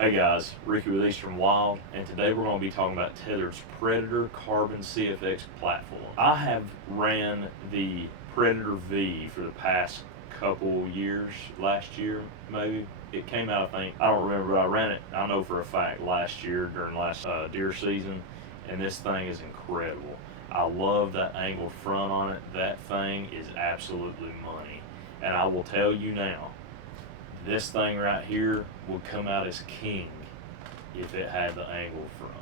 Hey guys, Ricky with Eastern Wild, and today we're going to be talking about Tethrd's Predator Carbon CFX platform. I have ran the Predator V for the past couple years, last year maybe. It came out, I don't remember, but I ran it, I know for a fact, last year during last deer season, and this thing is incredible. I love that angled front on it. That thing is absolutely money. And I will tell you now, this thing right here would come out as king if it had the angled front.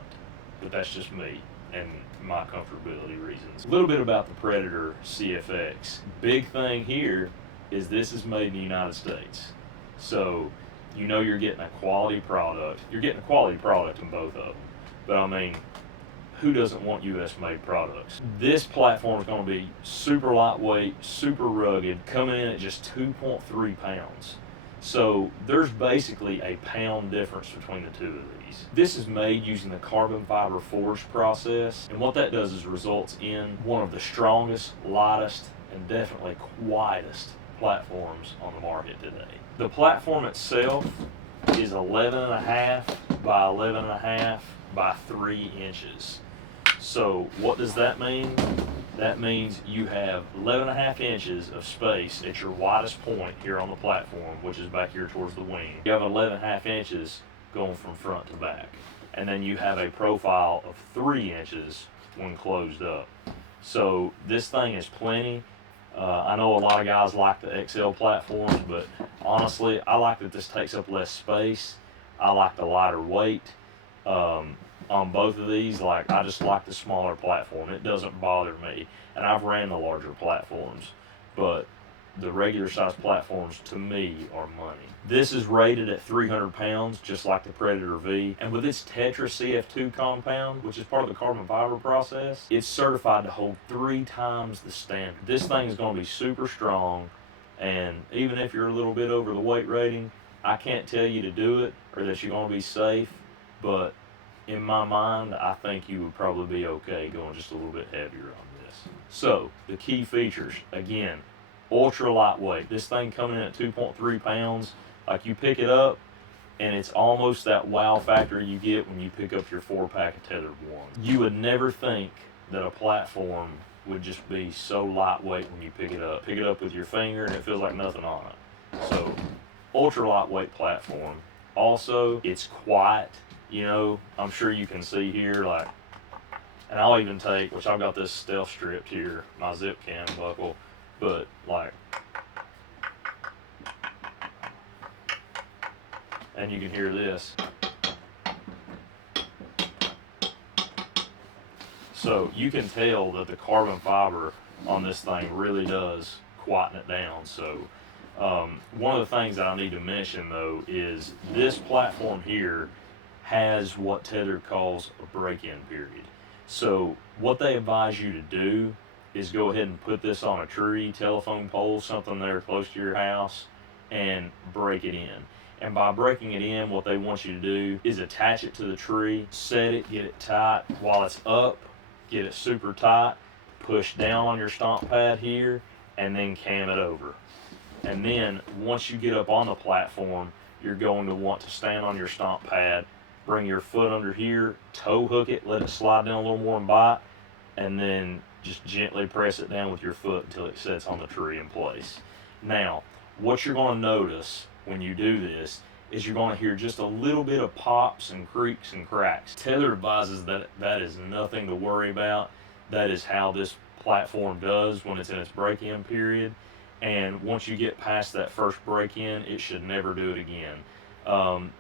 But that's just me and my comfortability reasons. A little bit about the Predator CFX. Big thing here is this is made in the United States. So you know you're getting a quality product. You're getting a quality product in both of them. But I mean, who doesn't want US made products? This platform is going to be super lightweight, super rugged, coming in at just 2.3 pounds. So there's basically a pound difference between the two of these. This is made using the carbon fiber forge process, and what that does is results in one of the strongest, lightest, and definitely quietest platforms on the market today. The platform itself is 11.5 by 11.5 by 3 inches. So what does that mean? That means you have 11.5 inches of space at your widest point here on the platform, which is back here towards the wing. You have 11.5 inches going from front to back. And then you have a profile of 3 inches when closed up. So this thing is plenty. I know a lot of guys like the XL platforms, but honestly, I like that this takes up less space. I like the lighter weight. On both of these, like, I just like the smaller platform. It doesn't bother me. And I've ran the larger platforms, but the regular size platforms to me are money. This is rated at 300 pounds, just like the Predator V. And with its Tethrd CF2 compound, which is part of the carbon fiber process, it's certified to hold 3 times the standard. This thing is going to be super strong. And even if you're a little bit over the weight rating, I can't tell you to do it or that you're going to be safe, but in my mind, I think you would probably be okay going just a little bit heavier on this. So, the key features, again, ultra lightweight. This thing coming in at 2.3 pounds, like you pick it up, and it's almost that wow factor you get when you pick up your 4-pack of Tethrd ones. You would never think that a platform would just be so lightweight when you pick it up. Pick it up with your finger, and it feels like nothing on it. So, ultra lightweight platform. Also, it's quiet. You know, I'm sure you can see here, like, and I'll even take, which I've got this stealth stripped here, my zip cam buckle, but like, and you can hear this. So you can tell that the carbon fiber on this thing really does quieten it down. So one of the things that I need to mention though is this platform here has what Tethrd calls a break-in period. So what they advise you to do is go ahead and put this on a tree, telephone pole, something there close to your house, and break it in. And by breaking it in, what they want you to do is attach it to the tree, set it, get it tight. While it's up, get it super tight, push down on your stomp pad here, and then cam it over. And then once you get up on the platform, you're going to want to stand on your stomp pad, bring your foot under here, toe hook it, let it slide down a little more and bite, and then just gently press it down with your foot until it sets on the tree in place. Now, what you're going to notice when you do this is you're going to hear just a little bit of pops and creaks and cracks. Tethrd advises that that is nothing to worry about. That is how this platform does when it's in its break-in period. And once you get past that first break-in, it should never do it again.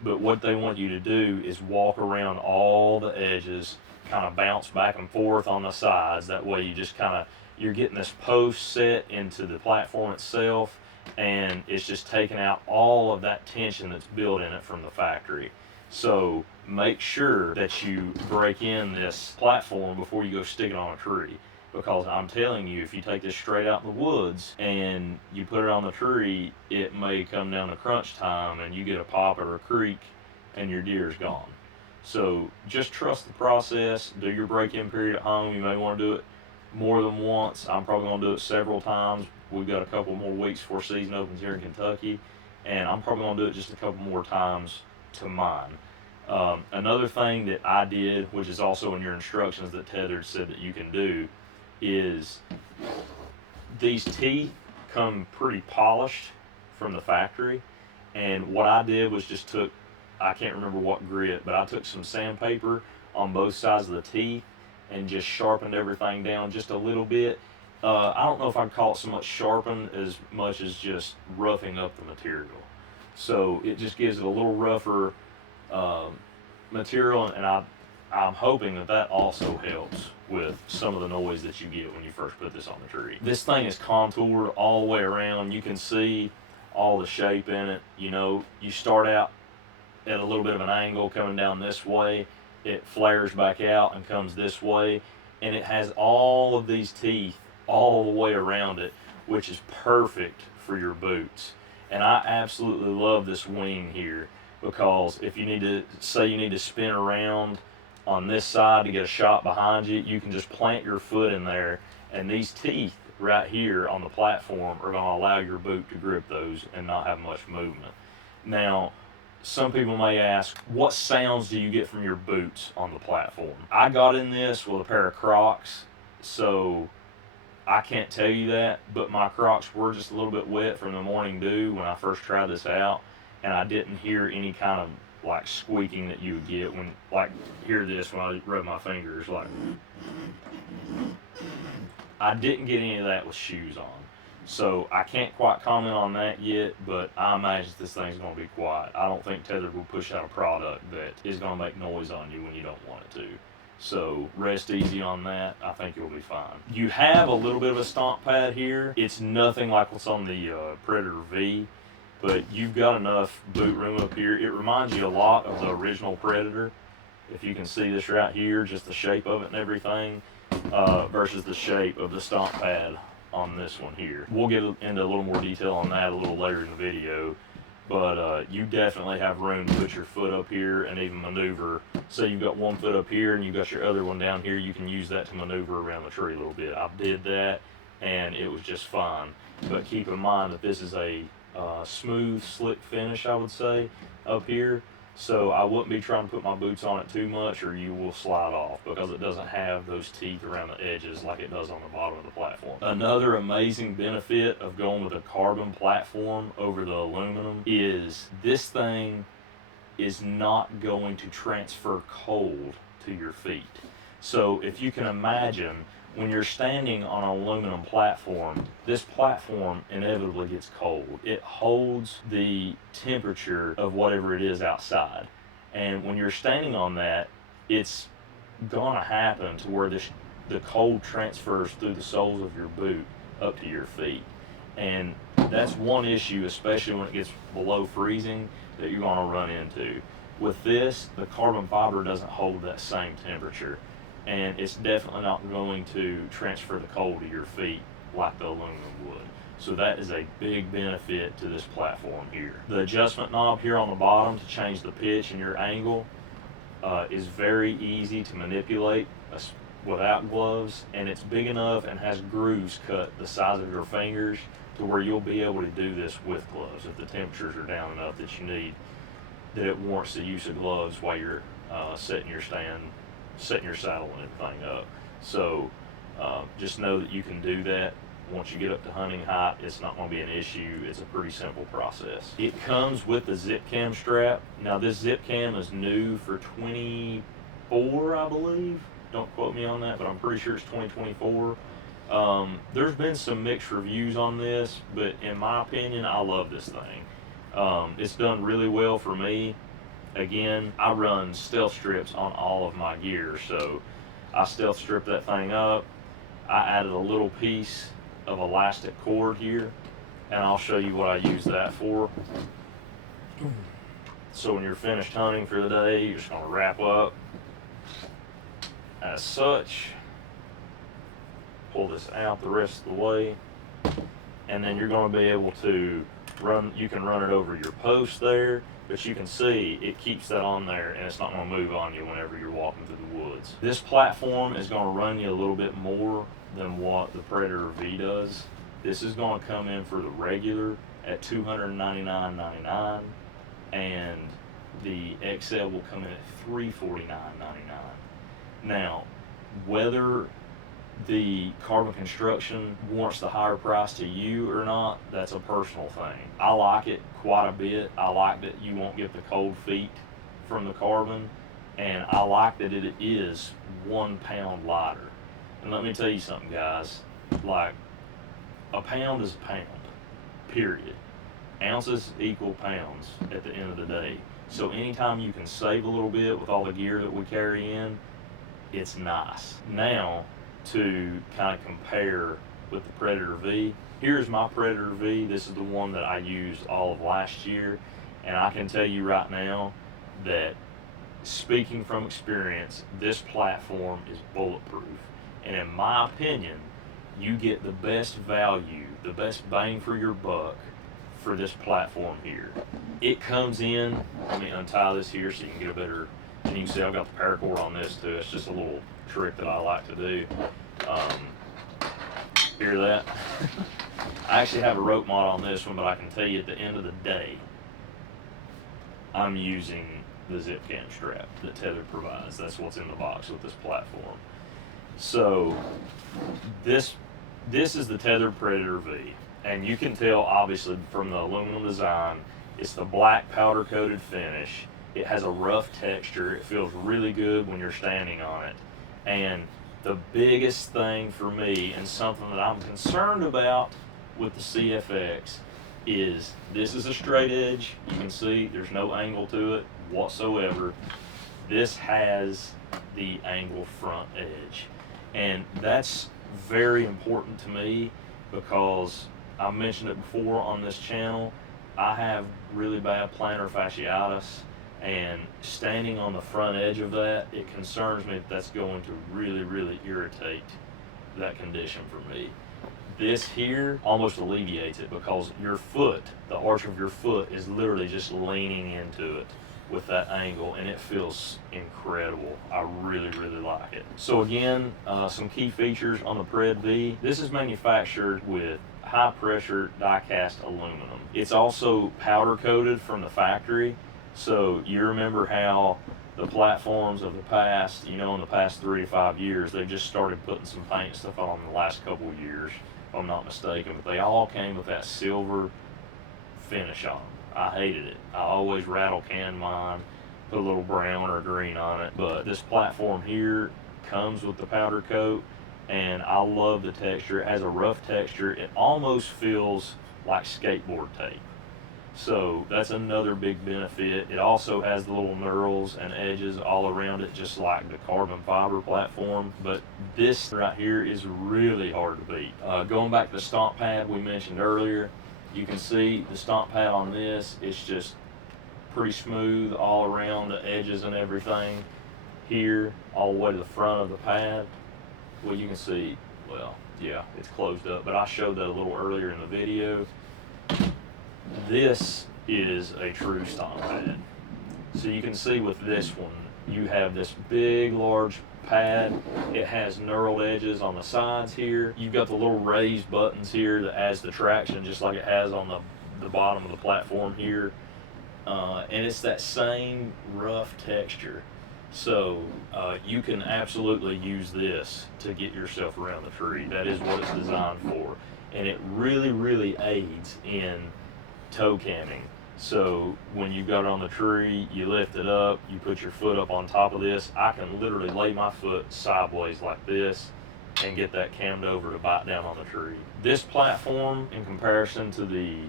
But what they want you to do is walk around all the edges, kind of bounce back and forth on the sides. That way you just you're getting this post set into the platform itself, and it's just taking out all of that tension that's built in it from the factory. So make sure that you break in this platform before you go stick it on a tree. Because I'm telling you, if you take this straight out in the woods and you put it on the tree, it may come down to crunch time and you get a pop or a creak and your deer's gone. So just trust the process. Do your break-in period at home. You may want to do it more than once. I'm probably going to do it several times. We've got a couple more weeks before season opens here in Kentucky, and I'm probably going to do it just a couple more times to mine. Another thing that I did, which is also in your instructions that Tethrd said that you can do, is these teeth come pretty polished from the factory. And what I did was just took, I can't remember what grit, but I took some sandpaper on both sides of the teeth and just sharpened everything down just a little bit. I don't know if I'd call it so much sharpen as much as just roughing up the material. So it just gives it a little rougher material, and I'm hoping that that also helps with some of the noise that you get when you first put this on the tree. This thing is contoured all the way around. You can see all the shape in it. You know, you start out at a little bit of an angle coming down this way, it flares back out and comes this way, and it has all of these teeth all the way around it, which is perfect for your boots. And I absolutely love this wing here, because if you need to, say you need to spin around on this side to get a shot behind you, you can just plant your foot in there, and these teeth right here on the platform are going to allow your boot to grip those and not have much movement. Now, some people may ask, what sounds do you get from your boots on the platform? I got in this with a pair of Crocs, so I can't tell you that, but my Crocs were just a little bit wet from the morning dew when I first tried this out, and I didn't hear any kind of like squeaking that you would get when, like, hear this when I rub my fingers, like, I didn't get any of that with shoes on. So I can't quite comment on that yet, but I imagine this thing's going to be quiet. I don't think Tethrd will push out a product that is going to make noise on you when you don't want it to. So rest easy on that. I think you'll be fine. You have a little bit of a stomp pad here. It's nothing like what's on the Predator V, but you've got enough boot room up here. It reminds you a lot of the original Predator. If you can see this right here, just the shape of it and everything, versus the shape of the stomp pad on this one here. We'll get into a little more detail on that a little later in the video, but you definitely have room to put your foot up here and even maneuver. Say you've got one foot up here and you've got your other one down here, you can use that to maneuver around the tree a little bit. I did that and it was just fine. But keep in mind that this is a smooth, slick finish, I would say, up here. So I wouldn't be trying to put my boots on it too much, or you will slide off, because it doesn't have those teeth around the edges like it does on the bottom of the platform. Another amazing benefit of going with a carbon platform over the aluminum is this thing is not going to transfer cold to your feet. So if you can imagine, when you're standing on an aluminum platform, this platform inevitably gets cold. It holds the temperature of whatever it is outside. And when you're standing on that, it's gonna happen to where the cold transfers through the soles of your boot up to your feet. And that's one issue, especially when it gets below freezing, that you're gonna run into. With this, the carbon fiber doesn't hold that same temperature, and it's definitely not going to transfer the cold to your feet like the aluminum would. So that is a big benefit to this platform here. The adjustment knob here on the bottom to change the pitch and your angle is very easy to manipulate without gloves, and it's big enough and has grooves cut the size of your fingers to where you'll be able to do this with gloves if the temperatures are down enough that you need, that it warrants the use of gloves while you're setting your saddle and everything up. So just know that you can do that. Once you get up to hunting height, it's not going to be an issue. It's a pretty simple process. It comes with the zip cam strap. Now this zip cam is new for 24, I believe. Don't quote me on that, but I'm pretty sure it's 2024. There's been some mixed reviews on this, but in my opinion, I love this thing. It's done really well for me. Again, I run stealth strips on all of my gear, so I stealth strip that thing up. I added a little piece of elastic cord here, and I'll show you what I use that for. So when you're finished hunting for the day, you're just going to wrap up as such, pull this out the rest of the way, and then you're going to be able to you can run it over your post there, but you can see it keeps that on there and it's not going to move on you whenever you're walking through the woods. This platform is going to run you a little bit more than what the Predator V does. This is going to come in for the regular at $299.99, and the XL will come in at $349.99. Now, whether the carbon construction warrants the higher price to you or not, that's a personal thing. I like it quite a bit. I like that you won't get the cold feet from the carbon, and I like that it is 1 pound lighter. And let me tell you something, guys, like, a pound is a pound, period. Ounces equal pounds at the end of the day. So anytime you can save a little bit with all the gear that we carry in, it's nice. Now, to kind of compare with the Predator V, here's my Predator V. This is the one that I used all of last year, and I can tell you right now that, speaking from experience, this platform is bulletproof. And in my opinion, you get the best value, the best bang for your buck for this platform here. It comes in, let me untie this here so you can get a better, and you can see I've got the paracord on this too. It's just a little trick that I like to do. Hear that? I actually have a rope mod on this one, but I can tell you at the end of the day, I'm using the zip cam strap that Tethrd provides. That's what's in the box with this platform. So this is the Tethrd Predator V, and you can tell obviously from the aluminum design, it's the black powder coated finish. It has a rough texture. It feels really good when you're standing on it. And the biggest thing for me, and something that I'm concerned about with the CFX, is this is a straight edge. You can see there's no angle to it whatsoever. This has the angle front edge, and that's very important to me because I mentioned it before on this channel. I have really bad plantar fasciitis, and standing on the front edge of that, it concerns me that that's going to really, really irritate that condition for me. This here almost alleviates it because your foot, the arch of your foot, is literally just leaning into it with that angle, and it feels incredible. I really, really like it. So again, some key features on the Pred V. This is manufactured with high pressure die cast aluminum. It's also powder coated from the factory. So you remember how the platforms of the past, in the past 3 to 5 years, they just started putting some paint stuff on the last couple of years, if I'm not mistaken, but they all came with that silver finish on them. I hated it. I always rattle can mine, put a little brown or green on it, but this platform here comes with the powder coat, and I love the texture. It has a rough texture. It almost feels like skateboard tape. So that's another big benefit. It also has the little knurls and edges all around it, just like the carbon fiber platform. But this right here is really hard to beat. Going back to the stomp pad we mentioned earlier, you can see the stomp pad on this. It's just pretty smooth all around the edges and everything. Here, all the way to the front of the pad. Well, you can see, well, yeah, it's closed up, but I showed that a little earlier in the video. This is a true stomp pad. So you can see with this one, you have this big, large pad. It has knurled edges on the sides here. You've got the little raised buttons here that adds the traction, just like it has on the bottom of the platform here. And it's that same rough texture. So you can absolutely use this to get yourself around the tree. That is what it's designed for. And it really, really aids in toe camming. So when you got it on the tree, you lift it up, you put your foot up on top of this. I can literally lay my foot sideways like this and get that cammed over to bite down on the tree. This platform, in comparison to the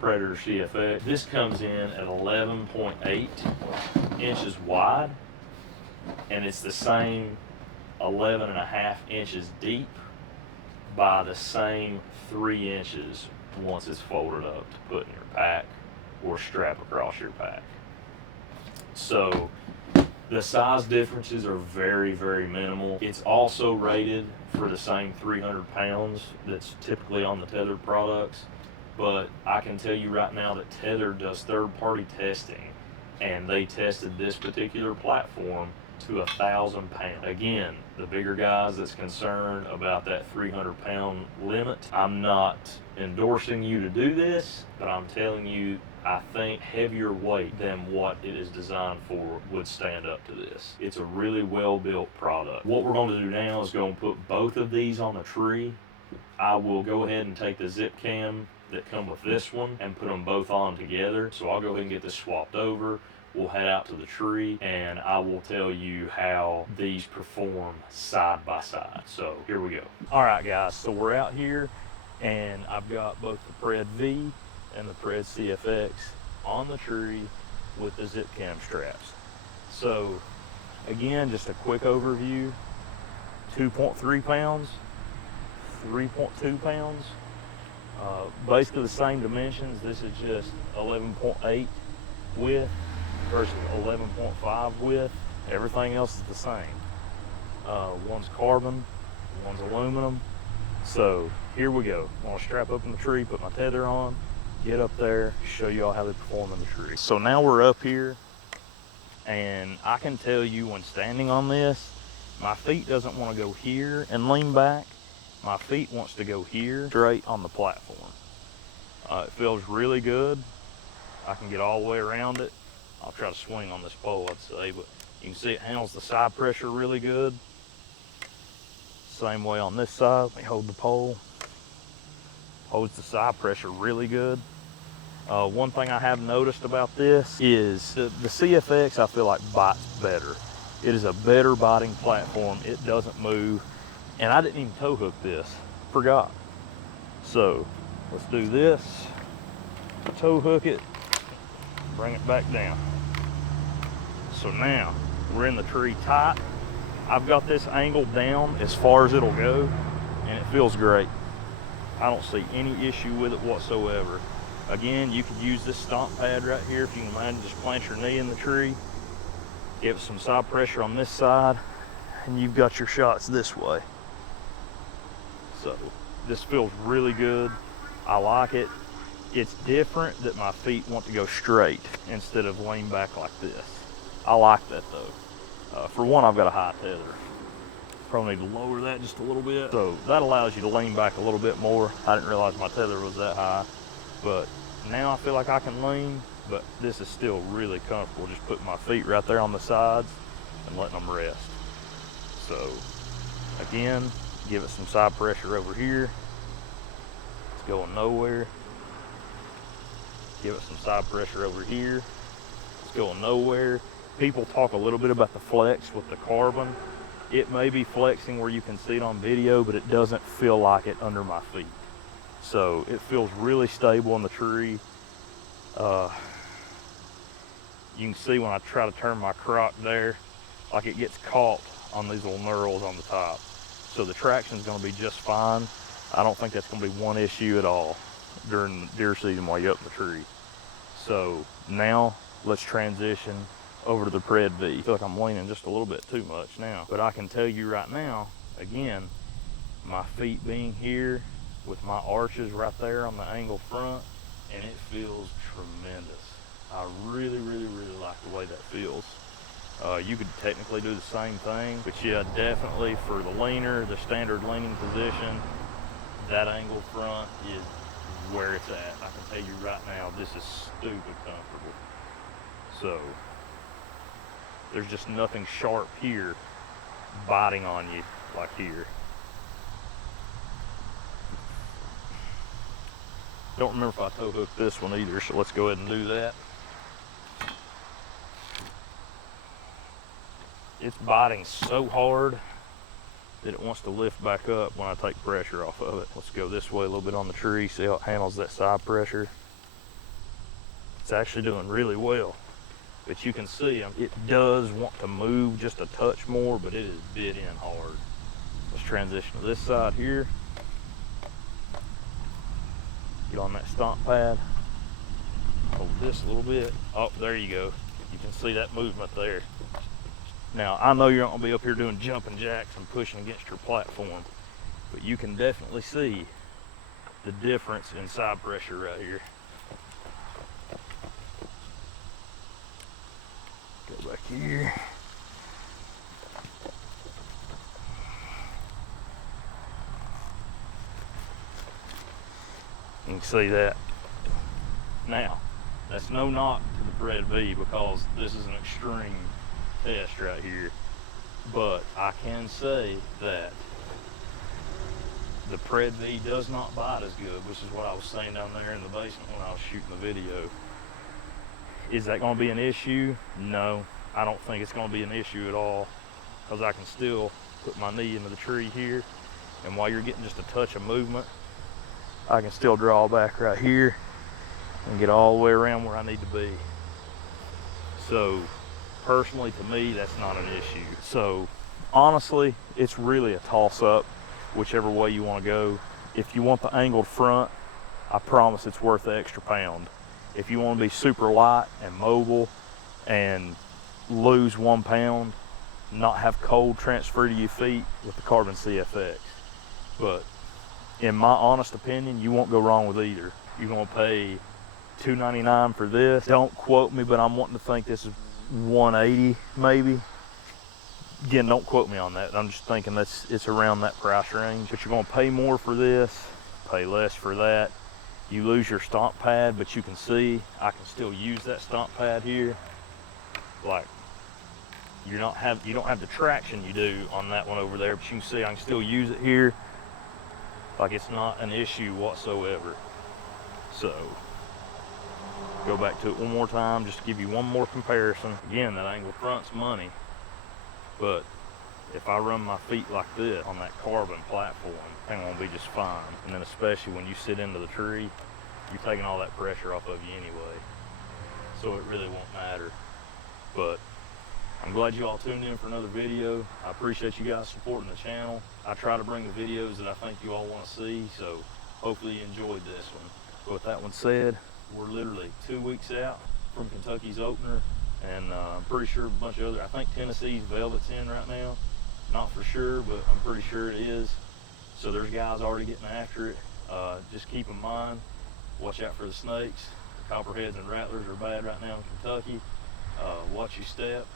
Predator CFX, this comes in at 11.8 inches wide, and it's the same 11.5 inches deep by the same 3 inches once it's folded up to put in your pack or strap across your pack. So the size differences are very, very minimal. It's also rated for the same 300 pounds that's typically on the Tethrd products, but I can tell you right now that Tethrd does third-party testing, and they tested this particular platform to 1,000 pounds. Again, the bigger guys that's concerned about that 300-pound limit, I'm not endorsing you to do this, but I'm telling you I think heavier weight than what it is designed for would stand up to this. It's a really well built product. What we're going to do now is go and put both of these on the tree. I will go ahead and take the zip cam that come with this one and put them both on together. So I'll go ahead and get this swapped over. We'll head out to the tree and I will tell you how these perform side by side. So here we go. All right guys, so we're out here and I've got both the Pred V and the Pred CFX on the tree with the zip cam straps. So again, just a quick overview: 2.3 pounds, 3.2 pounds, basically the same dimensions. This is just 11.8 width versus 11.5 width. Everything else is the same. One's carbon, one's aluminum. So here we go. I'm gonna strap up in the tree, put my tether on, get up there, show you all how they perform in the tree. So now we're up here, and I can tell you when standing on this, my feet doesn't want to go here and lean back. My feet wants to go here, straight on the platform. It feels really good. I can get all the way around it. I'll try to swing on this pole, I'd say, but you can see it handles the side pressure really good. Same way on this side. Let me hold the pole. Holds the side pressure really good. One thing I have noticed about this is the CFX, I feel like, bites better. It is a better biting platform. It doesn't move. And I didn't even tow hook this. Forgot. So let's do this. Tow hook it. Bring it back down. So now we're in the tree tight. I've got this angled down as far as it'll go, and it feels great. I don't see any issue with it whatsoever. Again, you could use this stomp pad right here if you can mind. Just plant your knee in the tree, give it some side pressure on this side, and you've got your shots this way. So this feels really good. I like it. It's different that my feet want to go straight instead of lean back like this. I like that though. For one, I've got a high tether. Probably need to lower that just a little bit. So that allows you to lean back a little bit more. I didn't realize my tether was that high, but now I feel like I can lean, but this is still really comfortable. Just putting my feet right there on the sides and letting them rest. So again, give it some side pressure over here. It's going nowhere. Give it some side pressure over here. It's going nowhere. People talk a little bit about the flex with the carbon. It may be flexing where you can see it on video, but it doesn't feel like it under my feet. So it feels really stable in the tree. You can see when I try to turn my crock there, like it gets caught on these little knurls on the top. So the traction is going to be just fine. I don't think that's going to be one issue at all during deer season while you're up in the tree. So now let's transition over to the Pred V. I feel like I'm leaning just a little bit too much now, but I can tell you right now, again, my feet being here with my arches right there on the angle front, and it feels tremendous. I really, really, really like the way that feels. You could technically do the same thing, but yeah, definitely for the leaner, the standard leaning position, that angle front is where it's at. I can tell you right now, this is stupid comfortable. So there's just nothing sharp here biting on you like here. Don't remember if I tow hooked this one either, so let's go ahead and do that. It's biting so hard that it wants to lift back up when I take pressure off of it. Let's go this way a little bit on the tree, see how it handles that side pressure. It's actually doing really well, but you can see it does want to move just a touch more, but it is bit in hard. Let's transition to this side here. Get on that stomp pad, hold this a little bit. Oh, there you go. You can see that movement there. Now, I know you're not gonna be up here doing jumping jacks and pushing against your platform, but you can definitely see the difference in side pressure right here. Go back here. You can see that. Now, That's no knock to the Pred V, because this is an extreme test right here. But I can say that the Pred V does not bite as good, which is what I was saying down there in the basement when I was shooting the video. Is that going to be an issue? No, I don't think it's going to be an issue at all, because I can still put my knee into the tree here, and while you're getting just a touch of movement, I can still draw back right here and get all the way around where I need to be. So personally, to me, that's not an issue. So honestly, it's really a toss-up, whichever way you want to go. If you want the angled front, I promise it's worth the extra pound. If you want to be super light and mobile and lose 1 pound, not have cold transfer to your feet, with the Carbon CFX. But in my honest opinion, you won't go wrong with either. You're going to pay $299 for this. Don't quote me, but I'm wanting to think this is $180 maybe. Again, don't quote me on that. I'm just thinking it's around that price range. But you're going to pay more for this, pay less for that. You lose your stomp pad, but you can see I can still use that stomp pad here. Like, you don't have the traction you do on that one over there, but you can see I can still use it here. Like, it's not an issue whatsoever. So go back to it one more time, just to give you one more comparison. Again, that angled front's money, but if I run my feet like this on that carbon platform, I'm gonna be just fine. And then especially when you sit into the tree, you're taking all that pressure off of you anyway, so it really won't matter. But I'm glad you all tuned in for another video. I appreciate you guys supporting the channel. I try to bring the videos that I think you all want to see, so hopefully you enjoyed this one. But with that one said, we're literally 2 weeks out from Kentucky's opener, and I'm pretty sure a bunch of other, I think Tennessee's Velvet's in right now. Not for sure, but I'm pretty sure it is. So there's guys already getting after it. Just keep in mind, watch out for the snakes. The copperheads and rattlers are bad right now in Kentucky. Watch your step.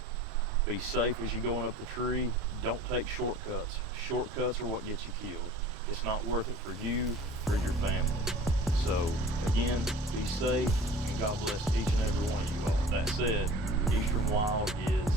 Be safe as you're going up the tree. Don't take shortcuts. Shortcuts are what get you killed. It's not worth it for you or your family. So again, be safe, and God bless each and every one of you all. That said, Eastern Wild is